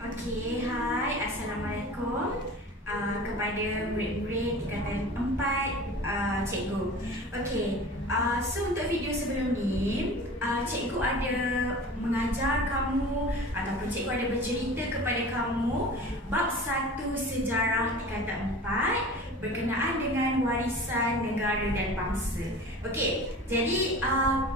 Okey, hai, Assalamualaikum kepada murid-murid tingkatan 4, cikgu. Okey, so untuk video sebelum ni, cikgu ada mengajar kamu ataupun cikgu ada bercerita kepada kamu bab 1 sejarah tingkatan 4 berkenaan dengan warisan negara dan bangsa. Okey, jadi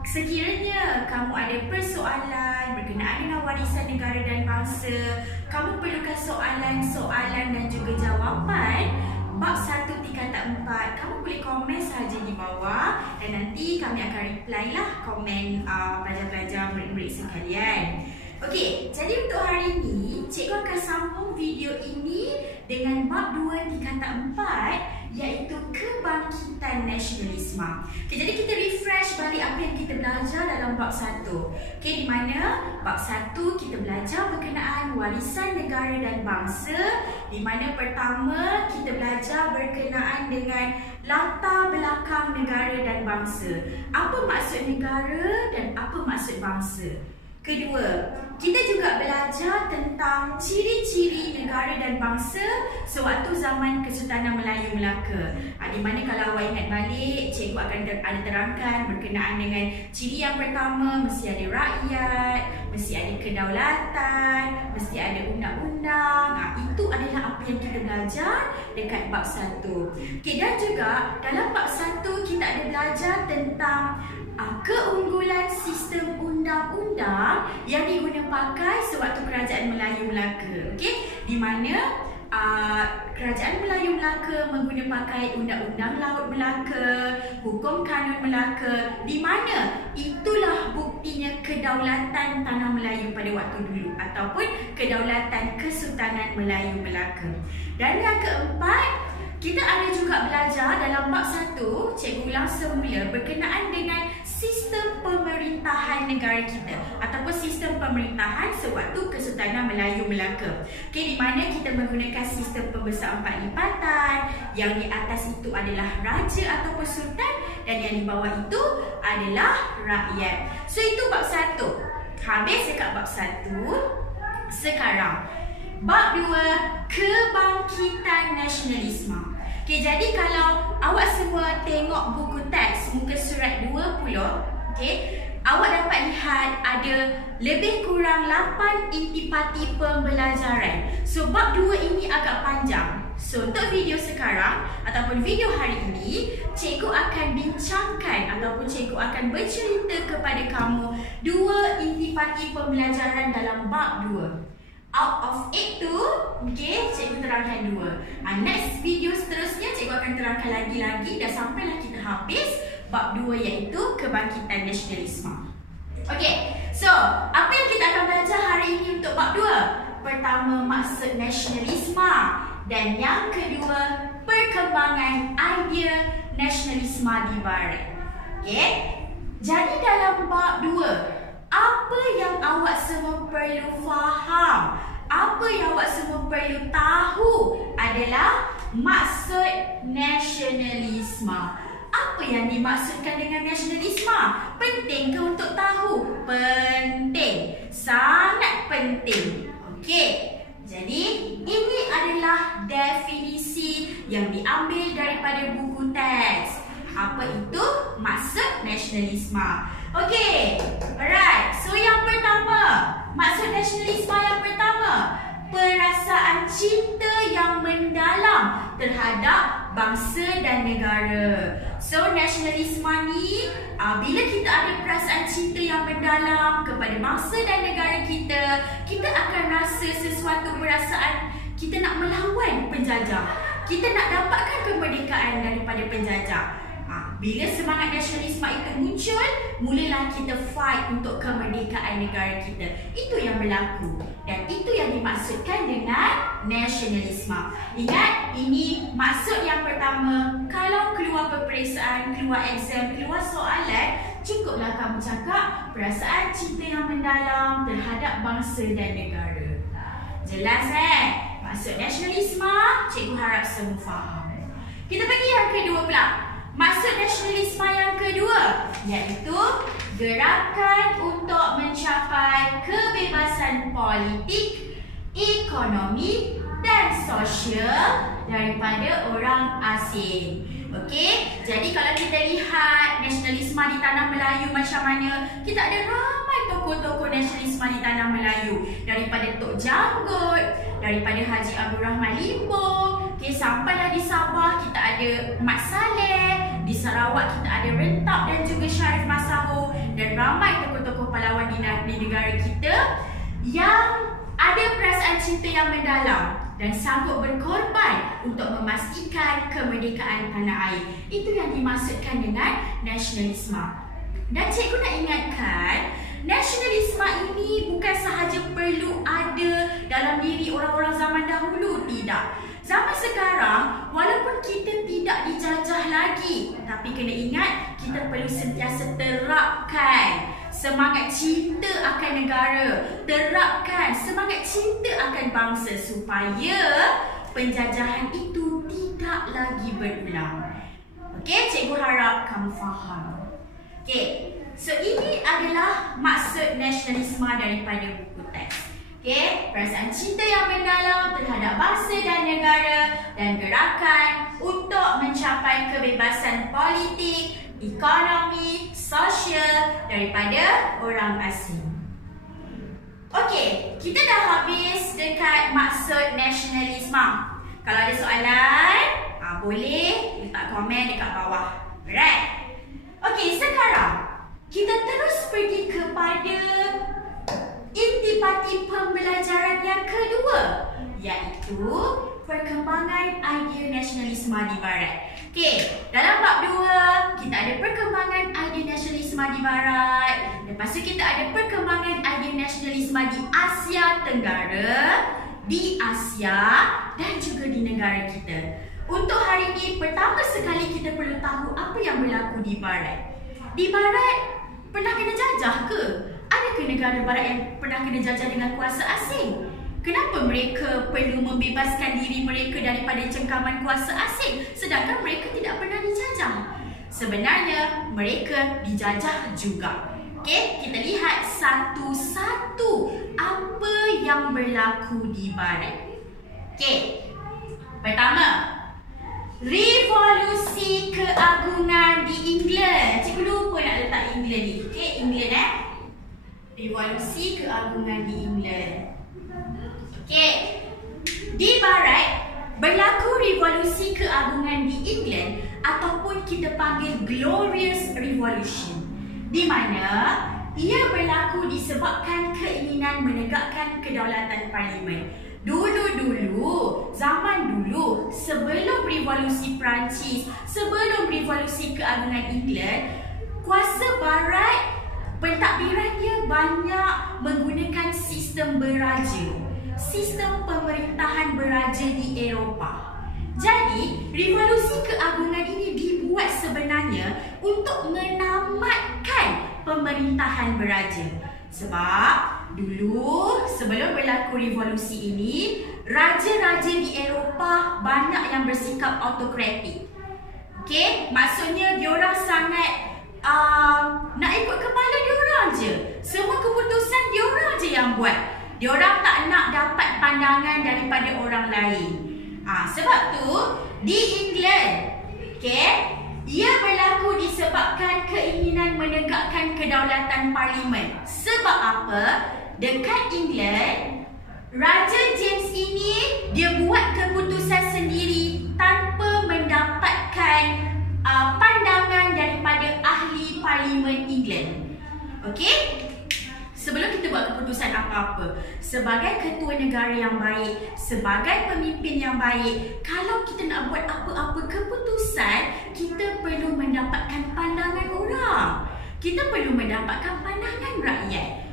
sekiranya kamu ada persoalan berkenaan dengan warisan negara dan bangsa, kamu perlukan soalan-soalan dan juga jawapan bab 1 tingkatan 4, kamu boleh komen sahaja di bawah dan nanti kami akan reply lah komen pelajar-pelajar murid-murid sekalian. Okey, jadi untuk hari ini cikgu akan sambung video ini dengan bab 2 tingkatan 4 iaitu kebangkitan nasionalisme. Okey, jadi kita refresh balik apa yang kita belajar dalam bab 1. Okey, di mana bab 1 kita belajar berkenaan warisan negara dan bangsa, di mana pertama kita belajar berkenaan dengan latar belakang negara dan bangsa. Apa maksud negara dan apa maksud bangsa? Kedua, kita juga belajar tentang ciri-ciri negara dan bangsa sewaktu zaman Kesultanan Melayu Melaka. Di mana kalau awak ingat balik, cikgu akan ada terangkan berkenaan dengan ciri yang pertama, mesti ada rakyat, mesti ada kedaulatan, mesti ada undang-undang. Itu adalah apa yang kita belajar dekat bab 1. Okay, dan juga dalam bab 1 kita ada belajar tentang keunggulan sistem undang-undang yang diguna pakai sewaktu Kerajaan Melayu Melaka. Okey, di mana Kerajaan Melayu Melaka mengguna pakai Undang-Undang Laut Melaka, Hukum Kanun Melaka, di mana itulah buktinya kedaulatan Tanah Melayu pada waktu dulu ataupun kedaulatan Kesultanan Melayu Melaka. Dan yang keempat, kita ada juga belajar dalam bab 1, cikgu ulang semula berkenaan dengan sistem pemerintahan negara kita ataupun sistem pemerintahan sewaktu Kesultanan Melayu Melaka. Okey, di mana kita menggunakan sistem pembesar 4 lipatan, yang di atas itu adalah raja ataupun sultan dan yang di bawah itu adalah rakyat. So itu bab 1. Habis dekat bab 1. Sekarang bab 2, kebangkitan nasionalisme. Okey, jadi kalau awak semua tengok buku teks muka surat 20, okey, awak dapat lihat ada lebih kurang 8 intipati pembelajaran. So bab 2 ini agak panjang. So untuk video sekarang ataupun video hari ini, cikgu akan bincangkan ataupun cikgu akan bercerita kepada kamu 2 intipati pembelajaran dalam bab 2. Out of 8 tu, okay, cikgu terangkan 2. Next video seterusnya cikgu akan terangkan lagi-lagi dan sampailah kita habis bab 2 iaitu kebangkitan nasionalisme. Okay, so apa yang kita akan belajar hari ini untuk bab 2? Pertama, maksud nasionalisme, dan yang kedua, perkembangan idea nasionalisme di barat. Okay, jadi dalam bab 2, apa yang awak semua perlu faham, apa yang awak semua perlu tahu adalah maksud nasionalisme. Apa yang dimaksudkan dengan nasionalisme? Penting ke untuk tahu? Penting, sangat penting. Okey, jadi ini adalah definisi yang diambil daripada buku teks. Apa itu maksud nasionalisme? Okey, alright. So yang pertama, maksud nasionalisme yang pertama, perasaan cinta yang mendalam terhadap bangsa dan negara. So nasionalisme ni, bila kita ada perasaan cinta yang mendalam kepada bangsa dan negara kita, kita akan rasa sesuatu perasaan kita nak melawan penjajah. Kita nak dapatkan kemerdekaan daripada penjajah. Bila semangat nasionalisme itu muncul, mulalah kita fight untuk kemerdekaan negara kita. Itu yang berlaku dan itu yang dimaksudkan dengan nasionalisme. Ingat, ini maksud yang pertama. Kalau keluar peperiksaan, keluar exam, keluar soalan, cukuplah kamu cakap perasaan cinta yang mendalam terhadap bangsa dan negara. Jelas maksud nasionalisme? Cikgu harap semua faham. Kita pergi yang kedua pula. Maksud nasionalisme yang kedua iaitu gerakan untuk mencapai kebebasan politik, ekonomi dan sosial daripada orang asing. Okey, jadi kalau kita lihat nasionalisme di tanah Melayu macam mana, kita ada ramai tokoh-tokoh nasionalisme di tanah Melayu, daripada Tok Janggut, daripada Haji Abdul Rahman Limbong, okey, sampailah di Sabah kita ada Mat Saleh, di Sarawak kita ada Rentap dan juga Syarif Masaho, dan ramai tokoh-tokoh pahlawan di negara kita yang ada perasaan cinta yang mendalam dan sanggup berkorban untuk memastikan kemerdekaan tanah air. Itu yang dimaksudkan dengan nasionalisme. Dan cikgu nak ingatkan, nasionalisme ini bukan sahaja perlu ada dalam diri orang-orang zaman dahulu, tidak. Zaman sekarang, walaupun kita tidak dijajah lagi, tapi kena ingat, kita perlu sentiasa terapkan semangat cinta akan negara, terapkan semangat cinta akan bangsa supaya penjajahan itu tidak lagi berulang. Okey, cikgu harap kamu faham. Okey, so ini adalah maksud nasionalisme daripada buku teks. Okey, perasaan cinta yang mendalam terhadap bangsa dan negara dan gerakan untuk mencapai kebebasan politik, ekonomi, sosial daripada orang asing. Okey, kita dah habis dekat maksud nasionalisme. Kalau ada soalan, boleh letak komen dekat bawah. Alright. Okey, sekarang kita terus pergi kepada intipati pembelajaran yang kedua, iaitu perkembangan idea nasionalisme di Barat. Okey, dalam bab 2 kita ada perkembangan idea nasionalisme di Barat. Lepas tu kita ada perkembangan idea nasionalisme di Asia Tenggara, di Asia dan juga di negara kita. Untuk hari ini, pertama sekali kita perlu tahu apa yang berlaku di Barat. Di Barat pernah kena jajah ke? Adakah negara Barat yang pernah kena jajah dengan kuasa asing? Kenapa mereka perlu membebaskan diri mereka daripada cengkaman kuasa asing sedangkan mereka tidak pernah dijajah? Sebenarnya mereka dijajah juga. Okey, kita lihat satu-satu apa yang berlaku di Barat. Okey. Pertama, revolusi keagungan di England. Cikgu lupa nak letak England ni. Okey, England revolusi keagungan di England. Okey. Di Barat berlaku revolusi keagungan di England ataupun kita panggil Glorious Revolution, di mana ia berlaku disebabkan keinginan menegakkan kedaulatan parlimen. Dulu-dulu, zaman dulu, sebelum revolusi Perancis, sebelum revolusi keagungan England, kuasa Barat pentadbirannya banyak menggunakan sistem beraja, sistem pemerintahan beraja di Eropah. Jadi, revolusi keagungan ini dibuat sebenarnya untuk menamatkan pemerintahan beraja. Sebab dulu sebelum berlaku revolusi ini, raja-raja di Eropah banyak yang bersikap autokratik. Okey, maksudnya diorang sangat nak ikut kepala diorang je. Semua keputusan diorang je yang buat. Diorang tak nak dapat pandangan daripada orang lain. Sebab tu di England, okey, ia berlaku disebabkan keinginan menegakkan kedaulatan parlimen. Sebab apa? Dekat England, Raja James ini dia buat keputusan sendiri tanpa mendapatkan pandangan daripada ahli parlimen England. Okey? Sebelum kita buat keputusan apa-apa, sebagai ketua negara yang baik, sebagai pemimpin yang baik, kalau kita nak buat apa-apa keputusan, kita perlu mendapatkan pandangan orang. Kita perlu mendapatkan pandangan rakyat.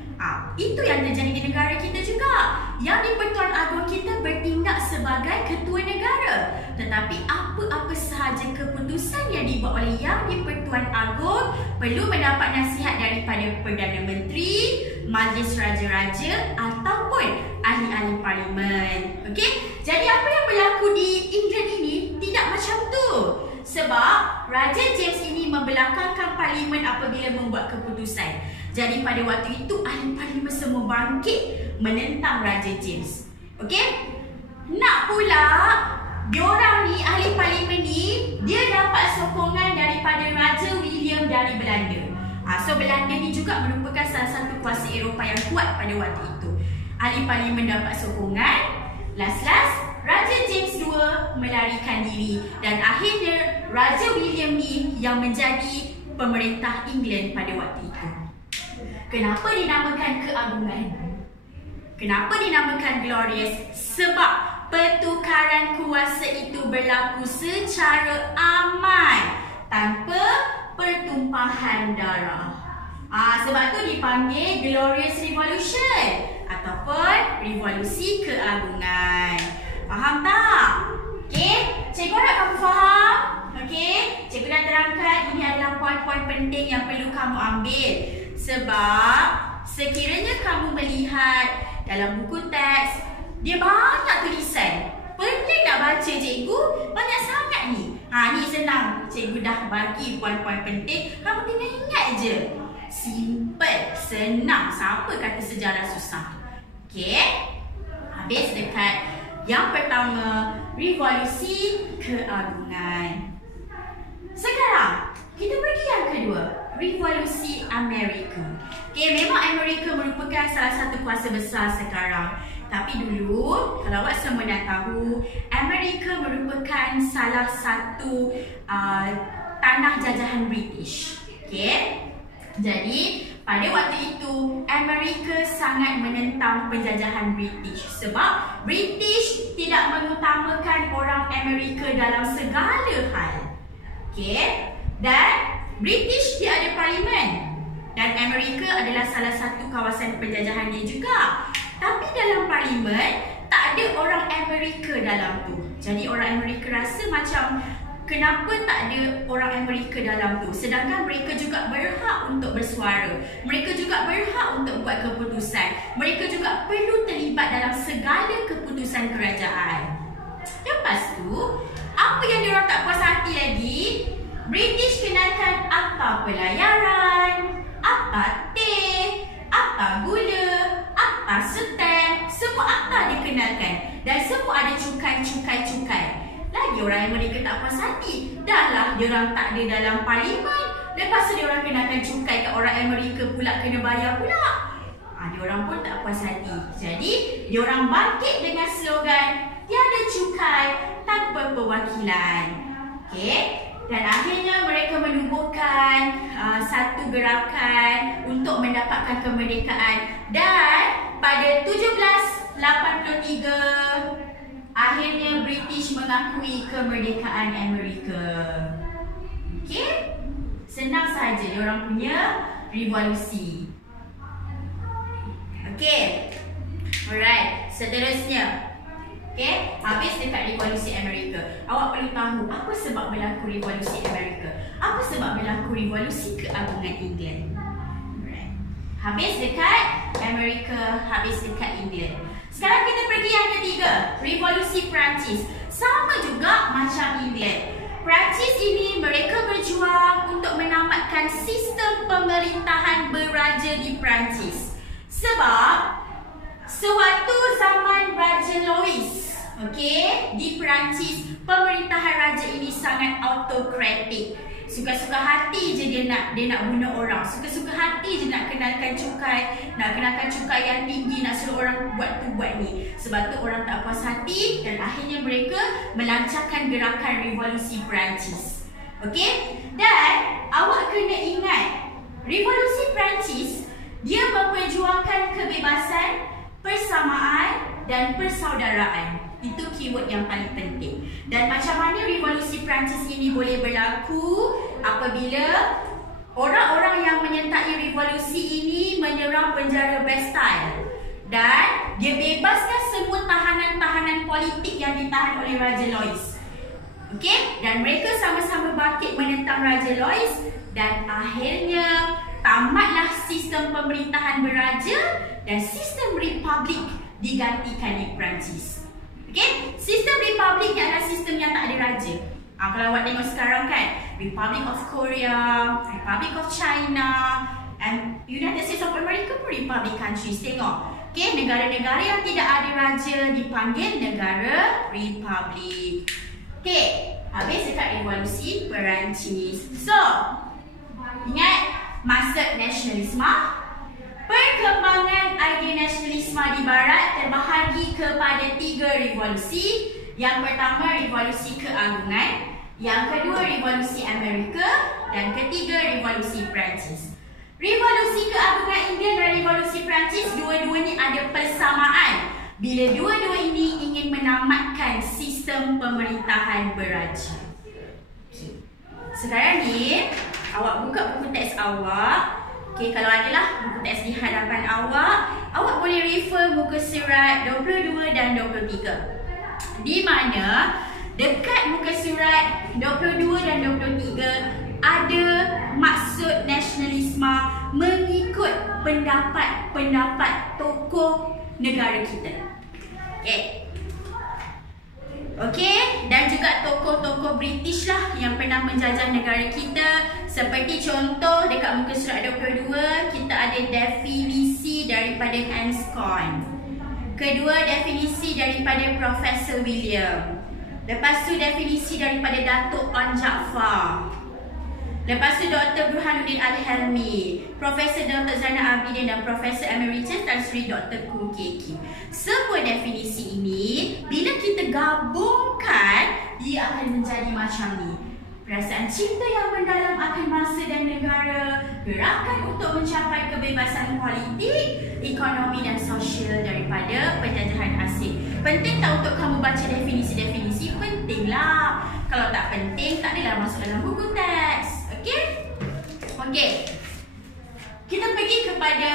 Itu yang terjadi di negara kita juga. Yang di-Pertuan Agong kita bertindak sebagai ketua negara. Tetapi apa-apa sahaja keputusan yang dibuat oleh Yang di-Pertuan Agong perlu mendapat nasihat daripada Perdana Menteri, Majlis Raja-Raja ataupun ahli-ahli parlimen. Okey? Jadi apa yang berlaku di England ini tidak macam tu. Sebab Raja James ini membelakangkan parlimen apabila membuat keputusan. Jadi pada waktu itu ahli parlimen semua bangkit menentang Raja James. Okey? Nak pula diorang ni, ahli parlimen ni, dia dapat sokongan daripada Raja William dari Belanda. So Belanda ni juga merupakan salah satu kuasa Eropah yang kuat pada waktu itu. Ahli parlimen dapat sokongan. Last-last Raja James II melarikan diri dan akhirnya Raja William ni yang menjadi pemerintah England pada waktu itu. Kenapa dinamakan keagungan? Kenapa dinamakan glorious? Sebab pertukaran kuasa itu berlaku secara aman tanpa pertumpahan darah. Sebab tu dipanggil Glorious Revolution ataupun Revolusi Keagungan. Faham tak? Okey, cikgu harap kamu faham. Okey, cikgu dah terangkan ini adalah poin-poin penting yang perlu kamu ambil. Sebab sekiranya kamu melihat dalam buku teks, dia banyak tulisan. Pening nak baca cikgu, banyak sangat ni. Ni senang. Cikgu dah bagi poin-poin penting, kamu tinggal ingat je. Simple, senang. Siapa kata sejarah susah? Okey. Habis dekat yang pertama, Revolusi Keagungan. Sekarang, kita pergi yang kedua, Revolusi Amerika. Okey, memang Amerika merupakan salah satu kuasa besar sekarang. Tapi dulu, kalau awak semua dah tahu, Amerika merupakan salah satu tanah jajahan British. Okey. Jadi, pada waktu itu, Amerika sangat menentang penjajahan British. Sebab British tidak mengutamakan orang Amerika dalam segala hal. Okey. Dan British dia ada parlimen. Dan Amerika adalah salah satu kawasan penjajahannya juga. Tapi dalam parlimen, tak ada orang Amerika dalam tu. Jadi orang Amerika rasa macam, kenapa tak ada orang Amerika dalam tu? Sedangkan mereka juga berhak untuk bersuara. Mereka juga berhak untuk buat keputusan. Mereka juga perlu terlibat dalam segala keputusan kerajaan. Lepas tu, apa yang diorang tak puas hati lagi? British kenalkan akta pelayaran, akta teh, akta gula, akta stem, semua akta dikenalkan. Dan semua ada cukai. Lagi orang Amerika tak puas hati. Dah lah diorang tak ada dalam parlimen, lepas tu diorang kenakan cukai kat orang Amerika pula, kena bayar pula. Diorang pun tak puas hati. Jadi diorang bangkit dengan slogan tiada cukai tanpa perwakilan. Okey. Dan akhirnya mereka menubuhkan satu gerakan untuk mendapatkan kemerdekaan. Dan pada 1783 akhirnya British mengakui kemerdekaan Amerika. Okey? Senang saja diorang punya revolusi. Okey. Alright, seterusnya. Okey, habis dekat revolusi Amerika. Awak perlu tahu apa sebab berlaku revolusi Amerika. Apa sebab berlaku revolusi keagungan England. Alright. Habis dekat Amerika, habis dekat England. Sekarang kita pergi yang ketiga, Revolusi Perancis. Sama juga macam England. Perancis ini mereka berjuang untuk menamatkan sistem pemerintahan beraja di Perancis. Sebab sewaktu zaman Raja Louis, okey, di Perancis, pemerintahan raja ini sangat autokratik. Suka-suka hati je dia nak bunuh orang. Suka-suka hati je nak kenalkan cukai, nak kenalkan cukai yang tinggi, nak suruh orang buat tu buat ni. Sebab tu orang tak puas hati dan akhirnya mereka melancarkan gerakan revolusi Perancis. Okey? Dan awak kena ingat, revolusi Perancis dia memperjuangkan kebebasan, persamaan dan persaudaraan. Itu keyword yang paling penting. Dan macam mana revolusi Perancis ini boleh berlaku apabila orang-orang yang menyertai revolusi ini menyerang penjara Bastille dan dia bebaskan semua tahanan-tahanan politik yang ditahan oleh Raja Louis. Okey? Dan mereka sama-sama bangkit menentang Raja Louis dan akhirnya tamatlah sistem pemerintahan beraja dan sistem republik digantikan di Perancis. Okey, sistem republik ni adalah sistem yang tak ada raja. Kalau awak tengok sekarang kan, Republic of Korea, Republic of China, and United States of America pun republic countries. Tengok, Okey, negara-negara yang tidak ada raja dipanggil negara republik. Okey, habis dekat revolusi Perancis. So, ingat maksud nasionalisme? Perkembangan idea nasionalisme di barat terbahagi kepada 3 revolusi. Yang pertama, revolusi keagungan. Yang kedua, revolusi Amerika. Dan ketiga, revolusi Perancis. Revolusi keagungan Inggeris dan revolusi Perancis, dua-duanya ada persamaan bila dua-dua ini ingin menamatkan sistem pemerintahan beraja. Sekarang ni, awak buka buku teks awak. Okey, kalau adalah buku teks di hadapan awak boleh refer muka surat 22 dan 23. Di mana dekat muka surat 22 dan 23 ada maksud nasionalisme mengikut pendapat-pendapat tokoh negara kita. Okey, dan juga tokoh-tokoh British lah yang pernah menjajah negara kita. Seperti contoh dekat muka surat 22 kita ada definisi daripada Anscombe. Kedua, definisi daripada Profesor William. Lepas tu definisi daripada Datuk On Jaafar. Lepas tu Dr. Burhanuddin Al-Helmi, Profesor Dr. Zainal Abidin dan Profesor Emeritus Tan Sri Dr. Khoo Kay Kim. Semua definisi ini bila kita gabungkan, ia akan menjadi macam ni. Perasaan cinta yang mendalam akan bangsa dan negara, gerakan untuk mencapai kebebasan politik, ekonomi dan sosial daripada penjajahan asing. Penting tak untuk kamu baca definisi-definisi? Pentinglah. Kalau tak penting, tak adalah masuk dalam buku teks. Okey? Okey. Kita pergi kepada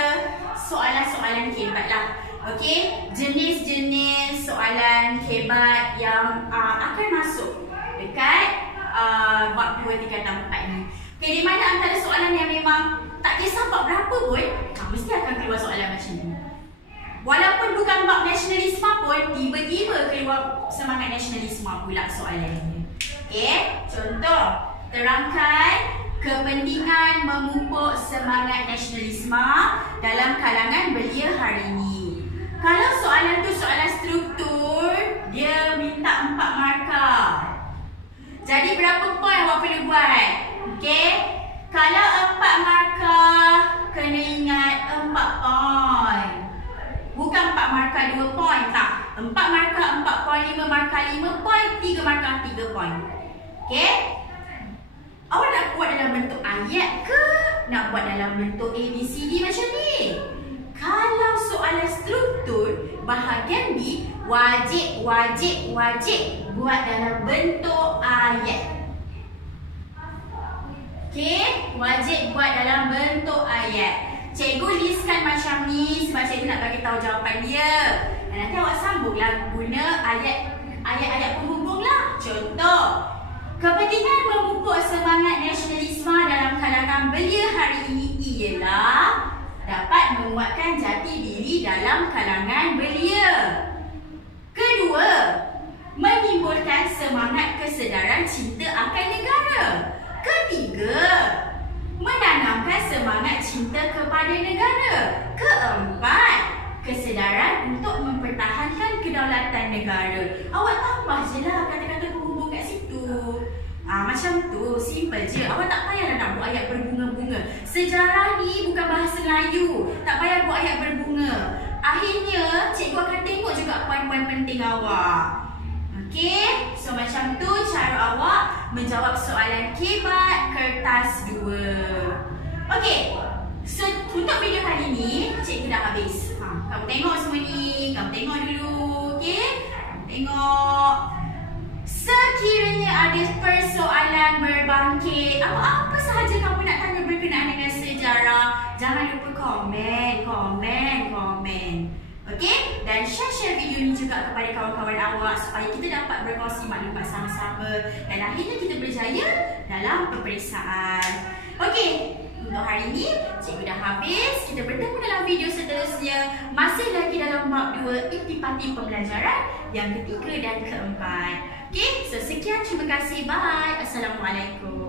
soalan-soalan kebat lah. Okey? Jenis-jenis soalan kebat yang akan masuk dekat bab 2 tingkatan 4 ni. Okey, di mana antara soalan yang memang tak kisah bab berapa pun, mesti akan keluar soalan macam ni. Walaupun bukan bab nasionalisme pun, tiba-tiba keluar semangat nasionalisme pula soalannya. Okey, contoh, terangkan kepentingan memupuk semangat nasionalisme dalam kalangan belia hari ini. Kalau soalan tu soalan struktur, dia minta 4 markah. Jadi berapa poin awak perlu buat? Okey, kalau 4 markah, kena ingat 4 poin. Bukan 4 markah 2 poin, tak. 4 markah 4 poin, 5 markah 5 poin, 3 markah 3 poin. Okey? Awak nak buat dalam bentuk ayat ke? Nak buat dalam bentuk ABCD macam ni? Kalau soalan struktur, bahagian B, wajib buat dalam bentuk ayat. Okey? Wajib buat dalam bentuk ayat. Cikgu listkan macam ni sebab cikgu nak bagi tahu jawapan dia. Dan nanti awak sambunglah guna ayat-ayat penghubung lah. Contoh, kepentingan memupuk semangat nasionalisme dalam kalangan belia hari ini ialah dapat menguatkan jati diri dalam kalangan belia. Kedua, menimbulkan semangat kesedaran cinta akan negara. Ketiga, menanamkan semangat cinta kepada negara. Keempat, kesedaran untuk mempertahankan kedaulatan negara. Awak tambah je lah kata-kata penghubung kat situ. Macam tu, simple je. Awak tak payahlah nak buat ayat berbunga-bunga. Sejarah ni bukan bahasa Melayu. Tak payah buat ayat berbunga. Akhirnya, cikgu akan tengok juga poin-poin penting awak. Okey, so macam tu cara awak menjawab soalan kebat kertas 2. Okey, so untuk video kali ni, cikgu dah habis. Kamu tengok semua ni, kamu tengok dulu. Okey, kamu tengok. Sekiranya ada persoalan berbangkit, apa-apa sahaja kamu nak tanya berkenaan dengan sejarah, jangan lupa komen. Okey? Dan share video ni juga kepada kawan-kawan awak supaya kita dapat berkongsi maklumat sama-sama dan akhirnya kita berjaya dalam peperiksaan. Okey, untuk hari ini cikgu dah habis. Kita bertemu dalam video seterusnya. Masih lagi dalam bab 2 intipati pembelajaran yang ketiga dan keempat. Okey, so sekian, terima kasih. Bye. Assalamualaikum.